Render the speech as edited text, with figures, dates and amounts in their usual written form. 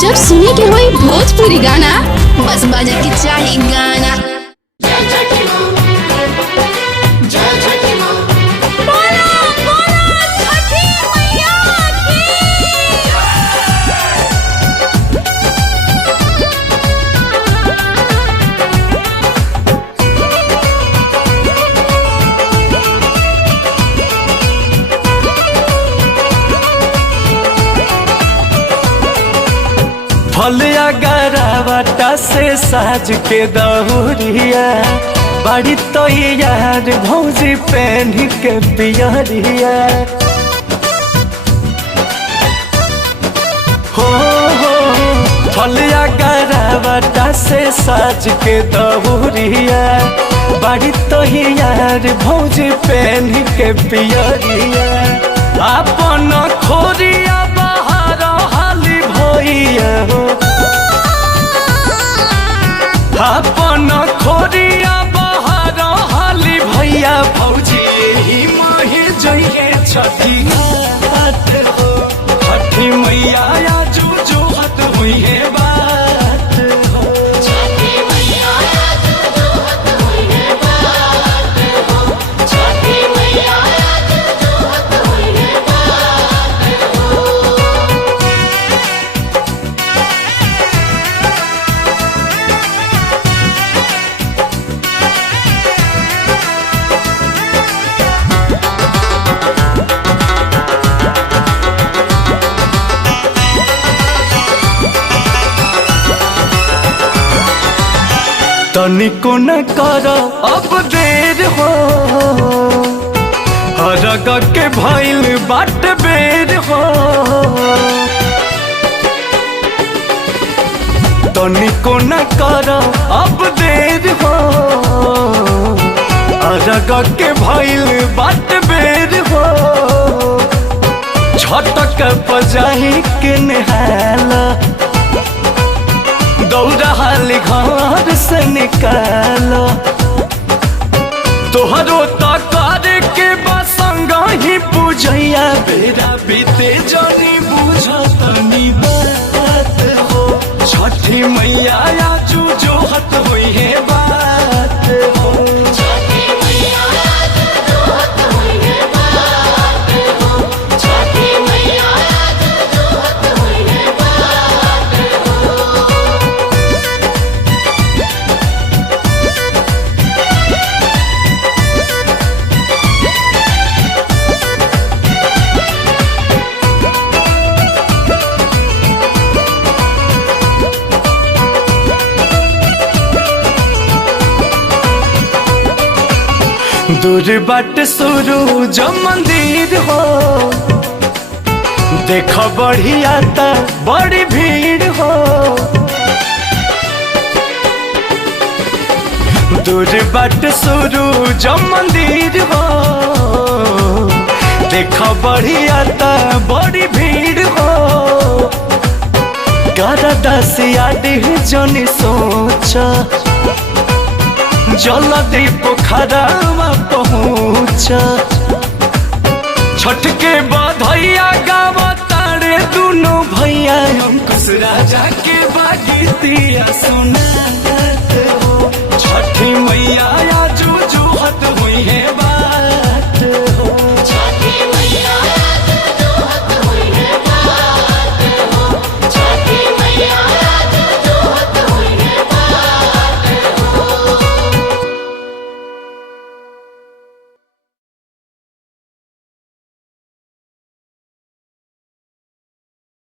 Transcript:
जब सुने के होई भोजपुरी गाना बस बजे के चाही गाना। फलिया गरावटा से साज के दहुरिया बड़ी तो यार भौजी पहन के पियरिया हो फलिया गरावटा से साज के दहुरिया बड़ी तो यार भौजी पहन के पियरिया अपन खोरिया बाहर हाली भैया हो अपन खोरिया बाहर हाली भैया भौजी ही माही जइए छठी घाट हो छठी मैया आजू जो हत हुई है बात हो छठी मैया आजू जो हत हुई है बात हो छठी मैया आजू जो हत हुई है बात हो। तनिको न कर अब देर हो हरग के भइल बाट बेर हो तनिको न कर अब देर हो हरग के भइल बाट बेर हो छटक पजाही के नहाला दौड़ाली घर से निकालो तोहरो तकर के बसंग ही पूजैया बेरा बीते जनी बुझतनी बात हो छठी मैया आजू जो हत हुई है बात हो छठी मैया आजू जो हत हुई है बात हो छठी मैया आजू जो हत हुई है बात हो। दूर बाट शुरू जो मंदिर हो देख बढ़िया ता बड़ी भीड़ हो दूर बाट शुरू जो मंदिर हो देख बढ़िया ता बड़ी भीड़ हो कर दसिया डिह जनी सोचा जल्दी पोखरावा पहुँच छठ के बधैया गावा तारे दोनों भैया अंकुश राजा के बागीतिया सुना